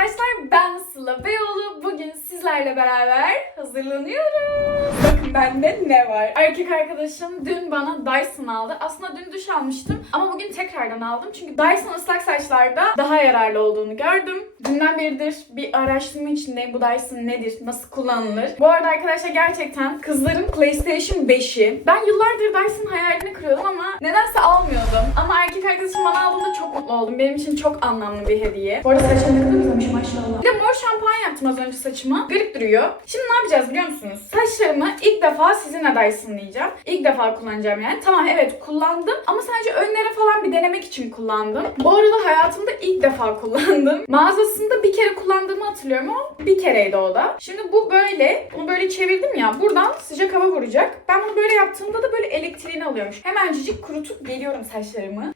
arkadaşlar ben Sıla Beyoğlu. Bugün sizlerle beraber hazırlanıyoruz. Bakın bende ne var? Erkek arkadaşım dün bana Dyson aldı. Aslında dün duş almıştım ama bugün tekrardan aldım. Çünkü Dyson ıslak saçlarda daha yararlı olduğunu gördüm. Dünden beridir bir araştırma içindeyim. Bu Dyson nedir? Nasıl kullanılır? Bu arada arkadaşlar gerçekten kızların PlayStation 5'i. Ben yıllardır Dyson hayalini kuruyordum ama nedense almıyordum. Ama erkek arkadaşım bana aldığında çok mutlu oldum. Benim için çok anlamlı bir hediye. Bu arada ne kadar uzamış maşallah. Bir de mor şampuan yaptım az önce saçıma. Garip duruyor. Şimdi ne yapacağız biliyor musunuz? Saçlarımı ilk defa sizinle Dyson'layacağım. İlk defa kullanacağım yani. Tamam evet kullandım ama sadece önlere falan bir denemek için kullandım. Bu arada hayatımda ilk defa kullandım. Mağazasında bir kere kullandığımı hatırlıyorum ama bir kereydi o da. Şimdi bu böyle. Bunu böyle çevirdim ya. Buradan sıcak hava vuracak. Ben bunu böyle yaptığımda da böyle elektriğini alıyormuş. Hemencik kurutup geliyorum saçlarımı.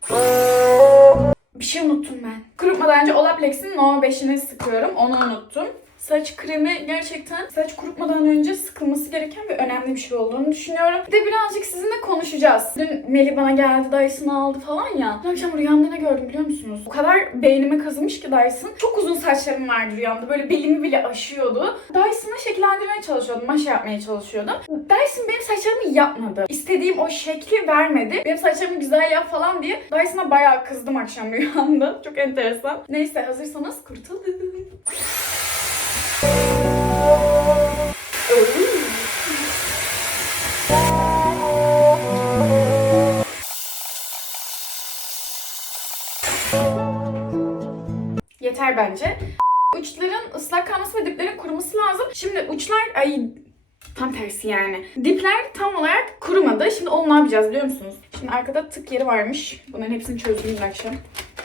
Bir şey unuttum ben. Kurutmadan önce Olaplex'in No 5'ini sıkıyorum. Onu unuttum. Saç kremi gerçekten saç kurutmadan önce sıkılması gereken ve önemli bir şey olduğunu düşünüyorum. Bir de birazcık sizinle konuşacağız. Dün Melih bana geldi Dyson aldı falan ya. Dün akşam rüyamda ne gördüm biliyor musunuz? O kadar beynime kazımış ki Dyson. Çok uzun saçlarım vardı rüyamda. Böyle belimi bile aşıyordu. Dyson'la şekillendirmeye çalışıyordum. Maşa yapmaya çalışıyordum. Dyson benim saçlarımı yapmadı. İstediğim o şekli vermedi. Benim saçlarımı güzel yap falan diye Dyson'a bayağı kızdım akşam rüyamda. Çok enteresan. Neyse hazırsanız kurutalım. Yeter bence. Uçların ıslak kalması ve diplerin kuruması lazım. Şimdi uçlar ay tam tersi yani. Dipler tam olarak kurumadı. Şimdi onu ne yapacağız biliyor musunuz? Şimdi arkada tık yeri varmış. Bunların hepsini çözdüm akşam.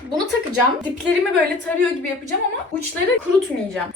Bunu takacağım. Diplerimi böyle tarıyor gibi yapacağım ama uçları kurutmayacağım.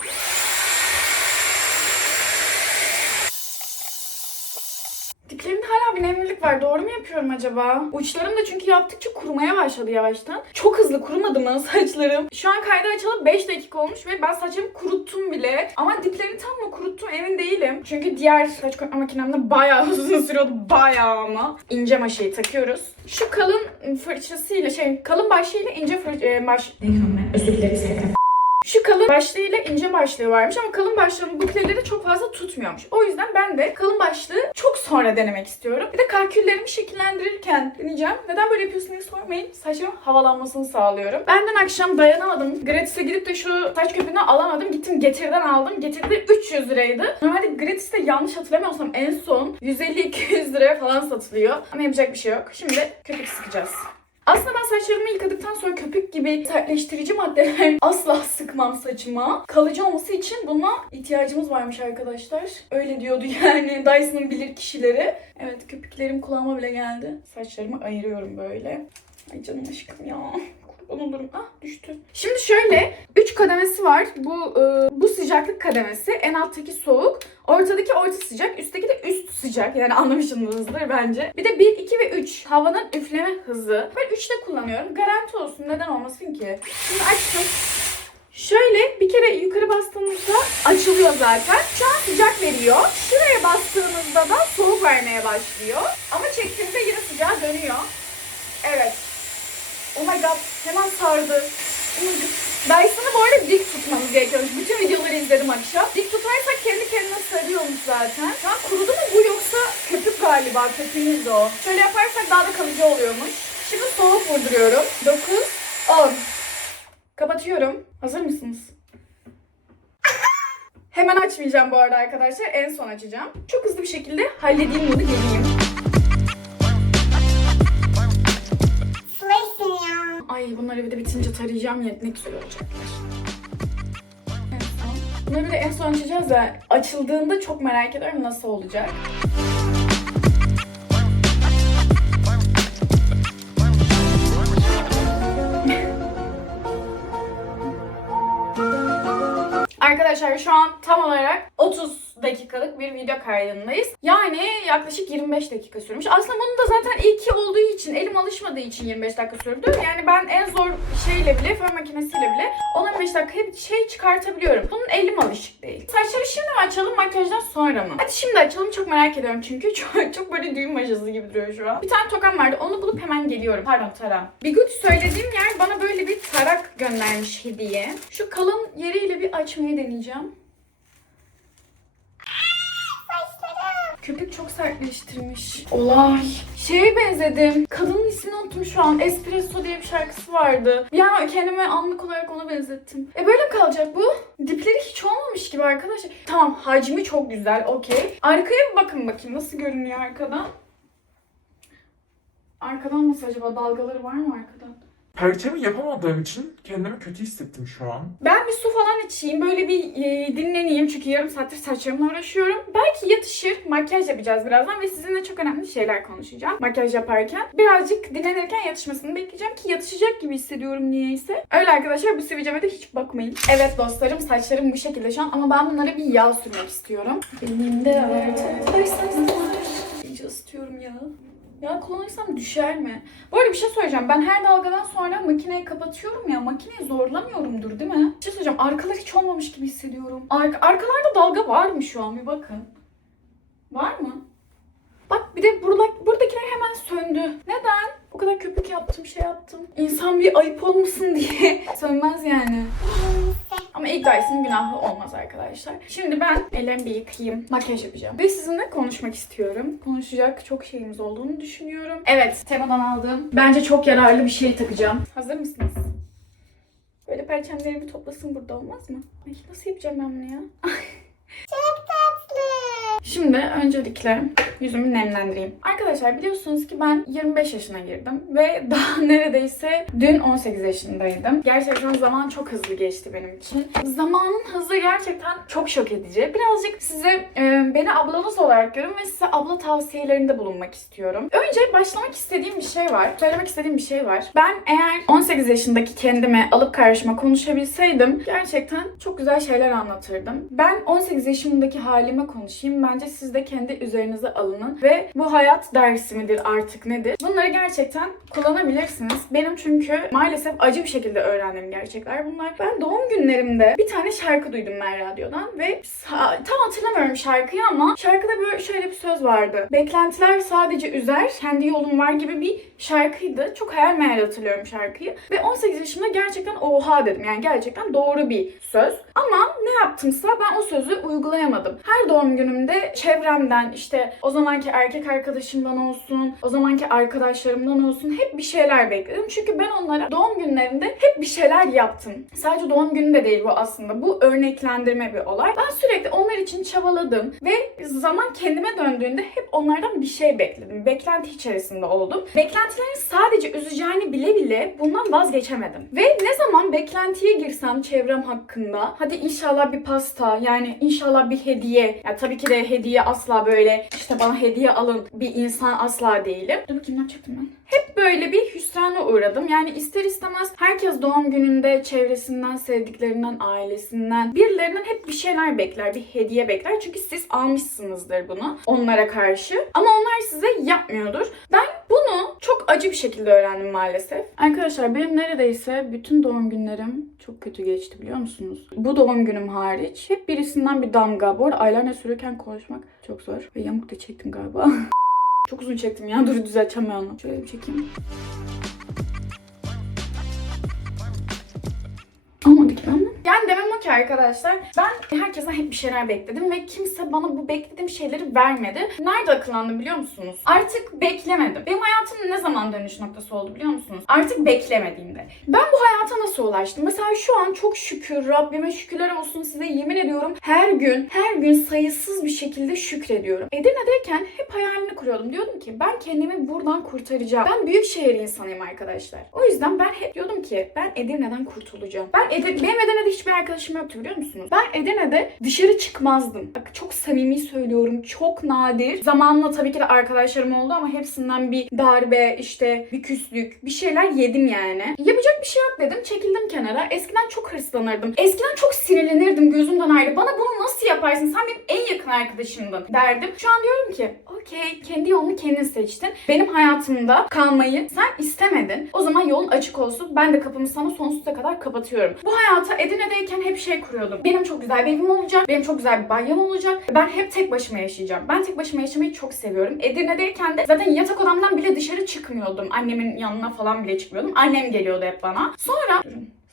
Nemlilik var. Doğru mu yapıyorum acaba? Uçlarım da çünkü yaptıkça kurumaya başladı yavaştan. Çok hızlı kurumadı mı saçlarım? Şu an kaydı açalı 5 dakika olmuş ve ben saçımı kuruttum bile. Ama diplerini tam mı kuruttum emin değilim. Çünkü diğer saç kurutma makinemde bayağı uzun sürüyordu. Bayağı ama. İnce maşayı takıyoruz. Şu kalın fırçasıyla şey kalın başlığıyla ince fırça... E, baş... Ne? Özür Serkan. Şu kalın başlığıyla ince başlığı varmış ama kalın başlığın bukleleri çok fazla tutmuyormuş. O yüzden ben de kalın başlığı çok sonra denemek istiyorum. Bir de kalküllerimi şekillendirirken deneyeceğim. Neden böyle yapıyorsun diye sormayın. Saçımın havalanmasını sağlıyorum. Benden akşam dayanamadım. Gratis'e gidip de şu saç köpüğünü alamadım. Gittim Getir'den aldım. Getir'de 300 liraydı. Normalde Gratis'te yanlış hatırlamıyorsam en son 150-200 liraya falan satılıyor. Ama yapacak bir şey yok. Şimdi köpük sıkacağız. Aslında ben saçlarımı yıkadıktan sonra köpük gibi sertleştirici maddeler asla sıkmam saçıma. Kalıcı olması için buna ihtiyacımız varmış arkadaşlar. Öyle diyordu yani Dyson'ın bilir kişileri. Evet köpüklerim kulağıma bile geldi. Saçlarımı ayırıyorum böyle. Ay canım aşkım ya. Kurban olurum. Ah düştü. Şimdi şöyle 3 kademesi var. Bu e, bu sıcaklık kademesi. En alttaki soğuk. Ortadaki orta sıcak, üstteki de üst sıcak. Yani anlamışsınızdır bence. Bir de 1, 2 ve 3 havanın üfleme hızı. Ben 3'te kullanıyorum. Garanti olsun. Neden olmasın ki? Şimdi açtım. Şöyle bir kere yukarı bastığınızda açılıyor zaten. Şu an sıcak veriyor. Şuraya bastığınızda da soğuk vermeye başlıyor. Ama çektiğimde yine sıcağa dönüyor. Evet. Oh my god. Hemen sardı. Dyson'ı bu arada dik tutmamız gerekiyormuş. Bütün videoları izledim akşam. Dik tutarsak kendi kendine sarıyormuş zaten. Şu an kurudu mu bu yoksa köpük galiba. Köpüğümüz o. Şöyle yaparsak daha da kalıcı oluyormuş. Şimdi soğuk vurduruyorum. 9, 10. Kapatıyorum. Hazır mısınız? Hemen açmayacağım bu arada arkadaşlar. En son açacağım. Çok hızlı bir şekilde halledeyim bunu geleyim. Ay bunları bir de bitince tarayacağım ya ne güzel olacaklar. Bunları bir de en son açacağız ya. Açıldığında çok merak ediyorum nasıl olacak. Arkadaşlar şu an tam olarak 30 dakikalık bir video kaydındayız. Yani yaklaşık 25 dakika sürmüş. Aslında bunun da zaten ilki olduğu için, elim alışmadığı için 25 dakika sürdü. Yani ben en zor şeyle bile, fön makinesiyle bile 10-15 dakikaya bir şey çıkartabiliyorum. Bunun elim alışık değil. Saçları şimdi mi açalım, makyajdan sonra mı? Hadi şimdi açalım, çok merak ediyorum çünkü çok, çok böyle düğün maşası gibi duruyor şu an. Bir tane tokam vardı, onu bulup hemen geliyorum. Pardon, taram. Bir gün söylediğim yer bana böyle bir tarak göndermiş hediye. Şu kalın yeriyle bir açmayı deneyeceğim. Köpük çok sertleştirmiş. Olay. Şeye benzedim. Kadının ismini unuttum şu an. Espresso diye bir şarkısı vardı. An kendime anlık olarak ona benzettim. E böyle mi kalacak bu? Dipleri hiç olmamış gibi arkadaşlar. Tamam hacmi çok güzel. Okey. Arkaya bir bakın bakayım. Nasıl görünüyor arkadan? Arkadan nasıl acaba? Dalgaları var mı arkadan? Perçemi yapamadığım için kendimi kötü hissettim şu an. Ben bir su falan içeyim. Böyle bir e, dinleneyim. Çünkü yarım saattir saçlarımla uğraşıyorum. Belki yatışır. Makyaj yapacağız birazdan ve sizinle çok önemli şeyler konuşacağım. Makyaj yaparken. Birazcık dinlenirken yatışmasını bekleyeceğim ki yatışacak gibi hissediyorum niyeyse. Öyle arkadaşlar bu sivilceme de hiç bakmayın. Evet dostlarım saçlarım bu şekilde şu an ama ben bunlara bir yağ sürmek istiyorum. Benim de artık ay saçlar. İyice ısıtıyorum yağı. Ya kullanırsam düşer mi? Bu arada bir şey söyleyeceğim. Ben her dalgadan sonra makineyi kapatıyorum ya. Makineyi zorlamıyorumdur değil mi? Bir şey söyleyeceğim. Arkalar hiç olmamış gibi hissediyorum. Arka, arkalarda dalga var mı şu an? Bir bakın. Var mı? Bak bir de burada, buradakiler hemen söndü. Neden? O kadar köpük yaptım, şey yaptım. İnsan bir ayıp olmasın diye sönmez yani. Ama ilk Dyson günahı olmaz arkadaşlar. Şimdi ben ellerimi bir yıkayayım. Makyaj yapacağım. Ve sizinle konuşmak istiyorum. Konuşacak çok şeyimiz olduğunu düşünüyorum. Evet, Tema'dan aldığım bence çok yararlı bir şey takacağım. Hazır mısınız? Böyle perçemlerimi toplasın burada olmaz mı? Ay, nasıl yapacağım ben bunu ya? Şimdi öncelikle yüzümü nemlendireyim. Arkadaşlar biliyorsunuz ki ben 25 yaşına girdim ve daha neredeyse dün 18 yaşındaydım. Gerçekten zaman çok hızlı geçti benim için. Zamanın hızı gerçekten çok şok edici. Birazcık size e, beni ablanız olarak görün ve size abla tavsiyelerinde bulunmak istiyorum. Önce başlamak istediğim bir şey var. Söylemek istediğim bir şey var. Ben eğer 18 yaşındaki kendime alıp karşıma konuşabilseydim gerçekten çok güzel şeyler anlatırdım. Ben 18 yaşımdaki halime konuşayım. Bence siz de kendi üzerinize alının ve bu hayat dersi midir artık nedir? Bunları gerçekten kullanabilirsiniz. Benim çünkü maalesef acı bir şekilde öğrendiğim gerçekler bunlar. Ben doğum günlerimde bir tane şarkı duydum ben radyodan ve tam hatırlamıyorum şarkıyı ama şarkıda böyle şöyle bir söz vardı. Beklentiler sadece üzer, kendi yolun var gibi bir şarkıydı. Çok hayal meyal hatırlıyorum şarkıyı. Ve 18 yaşımda gerçekten oha dedim. Yani gerçekten doğru bir söz. Ama ne yaptımsa ben o sözü uygulayamadım. Her doğum günümde çevremden işte o zamanki erkek arkadaşımdan olsun, o zamanki arkadaşlarımdan olsun hep bir şeyler bekledim. Çünkü ben onlara doğum günlerinde hep bir şeyler yaptım. Sadece doğum günü de değil bu aslında. Bu örneklendirme bir olay. Ben sürekli onlar için çabaladım ve zaman kendime döndüğünde hep onlardan bir şey bekledim. Beklenti içerisinde oldum. Beklentilerin sadece üzeceğini bile bile bundan vazgeçemedim. Ve ne zaman beklentiye girsem çevrem hakkında hadi inşallah bir pasta yani inşallah bir hediye. Ya tabii ki de hediye asla böyle işte bana hediye alın bir insan asla değilim. Dur bakayım ne yapacaktım ben? Hep böyle bir hüsrana uğradım. Yani ister istemez herkes doğum gününde çevresinden, sevdiklerinden, ailesinden, birilerinden hep bir şeyler bekler, bir hediye bekler. Çünkü siz almışsınızdır bunu onlara karşı. Ama onlar size yapmıyordur. Ben bunu çok acı bir şekilde öğrendim maalesef. Arkadaşlar benim neredeyse bütün doğum günlerim çok kötü geçti biliyor musunuz? Bu doğum günüm hariç hep birisinden bir damga. Bu arada eyeliner sürürken konuşmak çok zor. Ve yamuk da çektim galiba. çok uzun çektim ya. Dur düzelteceğim ben onu. Şöyle bir çekeyim. Yani demem o ki arkadaşlar ben herkesten hep bir şeyler bekledim ve kimse bana bu beklediğim şeyleri vermedi. Nerede akıllandım biliyor musunuz? Artık beklemedim. Benim hayatımın ne zaman dönüş noktası oldu biliyor musunuz? Artık beklemediğimde. Ben bu hayata nasıl ulaştım? Mesela şu an çok şükür Rabbime şükürler olsun size yemin ediyorum her gün her gün sayısız bir şekilde şükrediyorum. Edirne'deyken hep hayalini kuruyordum. Diyordum ki ben kendimi buradan kurtaracağım. Ben büyük şehir insanıyım arkadaşlar. O yüzden ben hep diyordum ki ben Edirne'den kurtulacağım. Ben Edir benim hiçbir arkadaşım yoktu biliyor musunuz? Ben Edirne'de dışarı çıkmazdım. Bak çok samimi söylüyorum. Çok nadir. Zamanla tabii ki de arkadaşlarım oldu ama hepsinden bir darbe, işte bir küslük, bir şeyler yedim yani. Yapacak bir şey yok dedim. Çekildim kenara. Eskiden çok hırslanırdım. Eskiden çok sinirlenirdim gözümden ayrı. Bana bunu nasıl yaparsın? Sen benim en yakın arkadaşımdın derdim. Şu an diyorum ki okey kendi yolunu kendin seçtin. Benim hayatımda kalmayı sen istemedin. O zaman yolun açık olsun. Ben de kapımı sana sonsuza kadar kapatıyorum. Bu hayata Edirne'deyken hep şey kuruyordum. Benim çok güzel bir evim olacak. Benim çok güzel bir banyom olacak. Ben hep tek başıma yaşayacağım. Ben tek başıma yaşamayı çok seviyorum. Edirne'deyken de zaten yatak odamdan bile dışarı çıkmıyordum. Annemin yanına falan bile çıkmıyordum. Annem geliyordu hep bana. Sonra...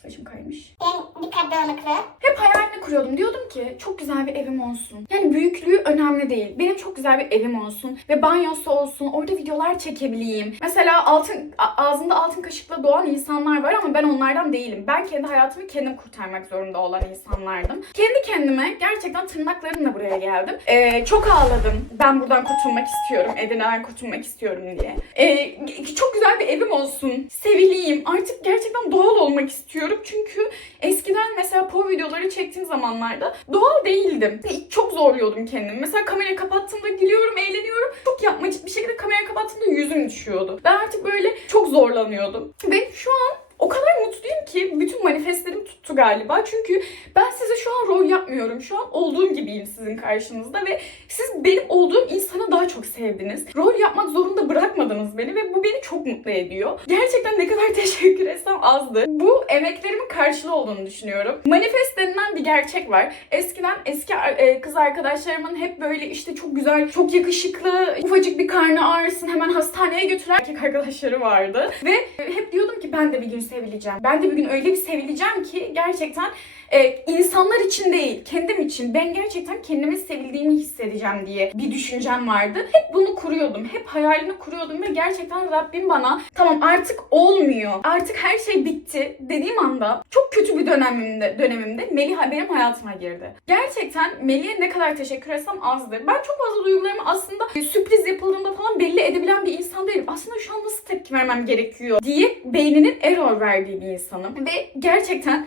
Saçım kaymış. En dikkat dağınıklığı. Hep hayalini kuruyordum. Diyordum ki çok güzel bir evim olsun. Yani büyüklüğü önemli değil. Benim çok güzel bir evim olsun. Ve banyosu olsun. Orada videolar çekebileyim. Mesela altın ağzında altın kaşıkla doğan insanlar var ama ben onlardan değilim. Ben kendi hayatımı kendim kurtarmak zorunda olan insanlardım. Kendi kendime gerçekten tırnaklarımla buraya geldim. Ee, çok ağladım. Ben buradan kurtulmak istiyorum. Edirne'den kurtulmak istiyorum diye. Ee, çok güzel bir evim olsun. Sevileyim. Artık gerçekten doğal olmak istiyorum. Çünkü Eskiden mesela po videoları çektiğim zamanlarda doğal değildim. Çok zorluyordum kendimi. Mesela kamerayı kapattığımda gülüyorum, eğleniyorum. Çok yapmacık bir şekilde kamerayı kapattığımda yüzüm düşüyordu. Ben artık böyle çok zorlanıyordum. Ve şu an o kadar mutluyum ki bütün manifestlerim tuttu galiba. Çünkü ben size şu an rol yapmıyorum. Şu an olduğum gibiyim sizin karşınızda ve siz benim olduğum insanı daha çok sevdiniz. Rol yapmak zorunda bırakmadınız beni ve bu beni çok mutlu ediyor. Gerçekten ne kadar teşekkür etsem azdır. Bu emeklerimin karşılığı olduğunu düşünüyorum. Manifest denilen bir gerçek var. Eskiden eski e, kız arkadaşlarımın hep böyle işte çok güzel, çok yakışıklı, ufacık bir karnı ağrısın hemen hastaneye götüren erkek arkadaşları vardı. Ve hep diyordum ki ben de bir gün sevileceğim. Ben de bir gün öyle bir sevileceğim ki gerçekten e, insanlar için değil, kendim için. Ben gerçekten kendimi sevildiğimi hissedeceğim diye bir düşüncem vardı. Hep bunu kuruyordum. Hep hayalini kuruyordum ve gerçekten Rabbim bana tamam artık olmuyor. Artık her şey bitti dediğim anda çok kötü bir dönemimde dönemimde Melih benim hayatıma girdi. Gerçekten Melih'e ne kadar teşekkür etsem azdır. Ben çok fazla duygularımı aslında e, sürpriz yapıldığında falan belli edebilen bir insan değilim. Aslında şu an nasıl tepki vermem gerekiyor diye beyninin error verdiği bir insanım. Ve gerçekten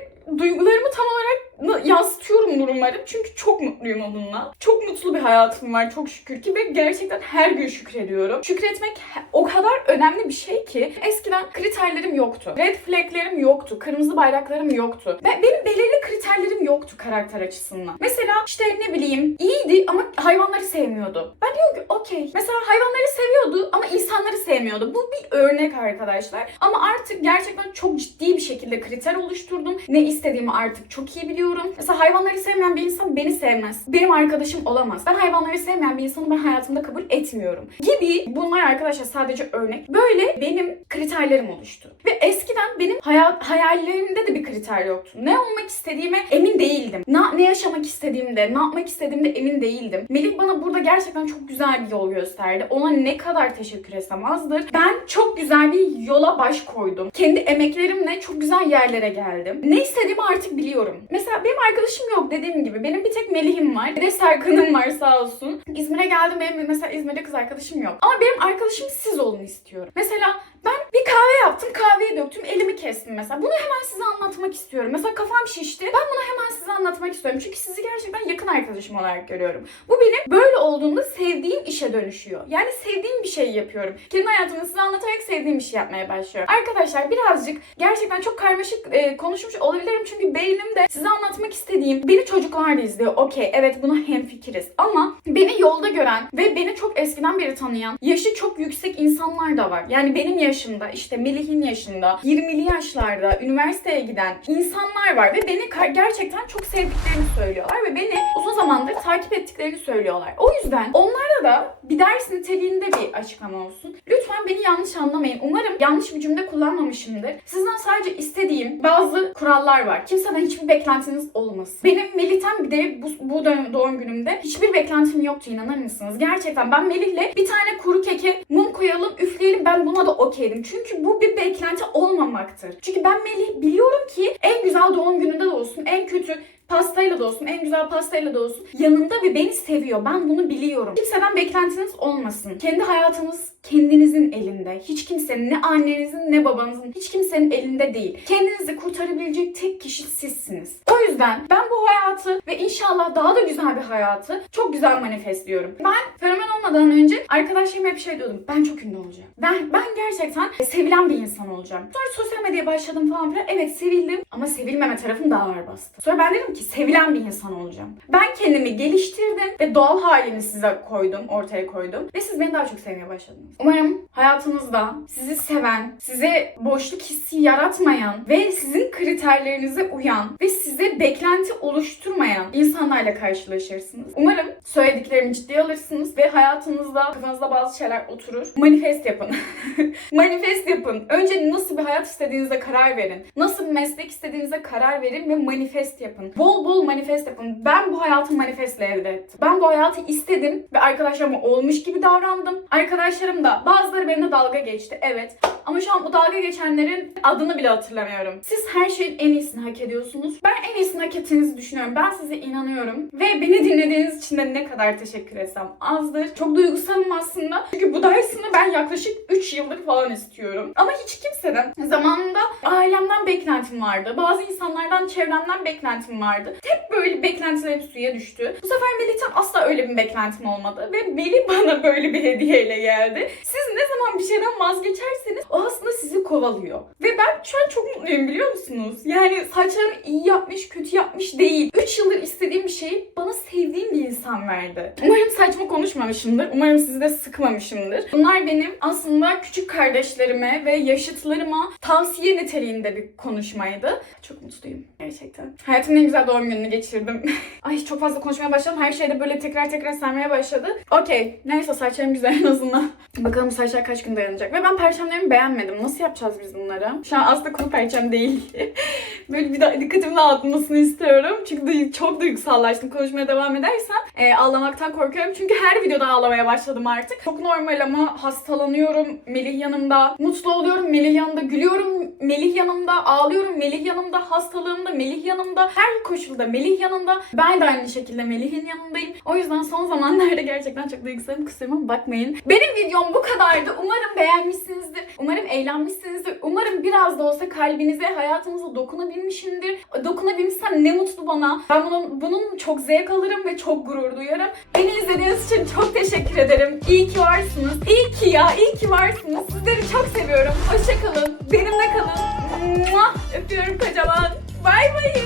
duygularımı tam olarak na- yansıtıyorumdur umarım. Çünkü çok mutluyum onunla. Çok mutlu bir hayatım var çok şükür ki ve gerçekten her gün şükrediyorum. Şükretmek o kadar önemli bir şey ki eskiden kriterlerim yoktu. Red flaglerim yoktu. Kırmızı bayraklarım yoktu. Ve benim belirli kriterlerim yoktu karakter açısından. Mesela işte ne bileyim iyiydi ama hayvanları sevmiyordu. Ben diyorum ki okey. Mesela hayvanları seviyordu ama insanları sevmiyordu. Bu bir örnek arkadaşlar. Ama artık gerçekten çok ciddi bir şekilde kriter oluşturdum. Ne istediğimi artık çok iyi biliyorum. Mesela hayvanları sevmeyen bir insan beni sevmez. Benim arkadaşım olamaz. Ben hayvanları sevmeyen bir insanı ben hayatımda kabul etmiyorum. Gibi bunlar arkadaşlar sadece örnek. Böyle benim kriterlerim oluştu. Ve eskiden benim hayat, hayallerimde de bir kriter yoktu. Ne olmak istediğime emin değildim. Ne, ne yaşamak istediğimde, ne yapmak istediğimde emin değildim. Melih bana burada gerçekten çok güzel bir yol gösterdi. Ona ne kadar teşekkür etsem azdır. Ben çok güzel bir yola baş koydum. Kendi emeklerimle çok güzel yerlere geldim. Ne istediğimi artık biliyorum. Mesela benim arkadaşım yok dediğim gibi. Benim bir tek Melih'im var. Bir de Serkan'ım var sağ olsun. İzmir'e geldim benim mesela İzmir'de kız arkadaşım yok. Ama benim arkadaşım siz olun istiyorum. Mesela ben bir kahve yaptım, kahveyi döktüm, elimi kestim mesela. Bunu hemen size anlatmak istiyorum. Mesela kafam şişti. Ben bunu hemen size anlatmak istiyorum. Çünkü sizi gerçekten yakın arkadaşım olarak görüyorum. Bu benim böyle olduğunda sevdiğim işe dönüşüyor. Yani sevdiğim bir şey yapıyorum. Kendi hayatımı size anlatarak sevdiğim işi yapmaya başlıyorum. Arkadaşlar birazcık gerçekten çok karmaşık e, konuşmuş olabilirim. Çünkü beynimde size anlatmak istediğim beni çocuklar da izliyor. Okey evet buna hemfikiriz. Ama beni yolda gören ve beni çok eskiden beri tanıyan, yaşı çok yüksek insanlar da var. Yani benim yaşımda, işte Melih'in yaşında, 20'li yaşlarda, üniversiteye giden insanlar var ve beni gerçekten çok sevdiklerini söylüyorlar ve beni uzun zamandır takip ettiklerini söylüyorlar. O yüzden onlara da bir ders niteliğinde bir açıklama olsun. Lütfen beni yanlış anlamayın. Umarım yanlış bir cümle kullanmamışımdır. Sizden sadece istediğim bazı kurallar var. Kimseden hiçbir beklentiniz olmasın. Benim Melih'ten bir de bu, bu doğum günümde hiçbir beklentim yoktu inanır mısınız? Gerçekten ben Melih'le bir tane kuru keke mum koyalım üfleyelim ben buna da okeydim. Çünkü bu bir beklenti olmamaktır. Çünkü ben Melih biliyorum ki en güzel doğum gününde de olsun, en kötü pastayla da olsun, en güzel pastayla da olsun yanımda ve beni seviyor. Ben bunu biliyorum. Kimseden beklentiniz olmasın. Kendi hayatınız kendinizin elinde. Hiç kimsenin ne annenizin ne babanızın hiç kimsenin elinde değil. Kendinizi kurtarabilecek tek kişi sizsiniz. O yüzden ben bu hayatı ve inşallah daha da güzel bir hayatı çok güzel manifestliyorum. Ben fenomen olmadan önce arkadaşlarıma hep şey diyordum. Ben çok ünlü olacağım. Ben ben gerçekten sevilen bir insan olacağım. Sonra sosyal medyaya başladım falan filan. Evet sevildim ama sevilmeme tarafım daha ağır bastı. Sonra ben dedim ki sevilen bir insan olacağım. Ben kendimi geliştirdim ve doğal halimi size koydum, ortaya koydum. Ve siz beni daha çok sevmeye başladınız. Umarım hayatınızda sizi seven, size boşluk hissi yaratmayan ve sizin kriterlerinize uyan ve size beklenti oluşturmayan insanlarla karşılaşırsınız. Umarım söylediklerimi ciddiye alırsınız ve hayatınızda kafanızda bazı şeyler oturur. Manifest yapın. manifest yapın. Önce nasıl bir hayat istediğinize karar verin. Nasıl bir meslek istediğinize karar verin ve manifest yapın. Bol bol manifest yapın. Ben bu hayatı manifestle elde ettim. Ben bu hayatı istedim ve arkadaşlarıma olmuş gibi davrandım. Arkadaşlarım da bazıları benimle dalga geçti. Evet. Ama şu an bu dalga geçenlerin adını bile hatırlamıyorum. Siz her şeyin en iyisini hak ediyorsunuz. Ben en iyisini hak ettiğinizi düşünüyorum. Ben size inanıyorum. Ve beni dinlediğiniz için de ne kadar teşekkür etsem azdır. Çok duygusalım aslında. Çünkü bu Dyson'ı ben yaklaşık 3 yıldır falan istiyorum. Ama hiç kimseden zamanında ailemden beklentim vardı. Bazı insanlardan çevremden beklentim vardı. Hep böyle beklentilerim suya düştü. Bu sefer Melih'ten asla öyle bir beklentim olmadı. Ve Melih bana böyle bir hediyeyle geldi. Siz ne zaman bir şeyden vazgeçerseniz o aslında sizi kovalıyor. Ve ben şu an çok mutluyum biliyor musunuz? Yani saçlarımı iyi yapmış, kötü yapmış değil. 3 yıldır istediğim bir şeyi bana sevdiğim bir insan verdi. Umarım saçma konuşmamışımdır. Umarım sizi de sıkmamışımdır. Bunlar benim aslında küçük kardeşlerime ve yaşıtlarıma tavsiye niteliğinde bir konuşmaydı. Çok mutluyum gerçekten. Hayatımın en güzel doğum gününü geçirdim. Ay çok fazla konuşmaya başladım. Her şeyde böyle tekrar tekrar sarmaya başladı. Okey. Neyse saçlarım güzel en azından. Bakalım bu saçlar kaç gün dayanacak. Ve ben perçemlerimi beğenmedim. Nasıl yapacağız biz bunları? Şu an aslında konu perçem değil. böyle bir daha dikkatimin dağıtılmasını istiyorum. Çünkü çok duygusallaştım. Konuşmaya devam edersem e, ağlamaktan korkuyorum. Çünkü her videoda ağlamaya başladım artık. Çok normal ama hastalanıyorum. Melih yanımda. Mutlu oluyorum. Melih yanımda. Gülüyorum. Melih yanımda. Ağlıyorum. Melih yanımda. Hastalığımda. Melih yanımda. Her koşulda Melih yanımda. Ben de aynı şekilde Melih'in yanındayım. O yüzden son zamanlarda gerçekten çok duygusalım. Kusuruma bakmayın. Benim videom bu kadardı. Umarım beğenmişsinizdir. Umarım eğlenmişsinizdir. Umarım biraz da olsa kalbinize, hayatınıza dokunabilmişimdir. Dokunabilmişsem ne mutlu bana. Ben bunun, bunun çok zevk alırım ve çok gurur duyarım. Beni izlediğiniz için çok teşekkür ederim. İyi ki varsınız. İyi ki ya, iyi ki varsınız. Sizleri çok seviyorum. Hoşçakalın. Benimle kalın. Mua! Öpüyorum kocaman. Bay bay.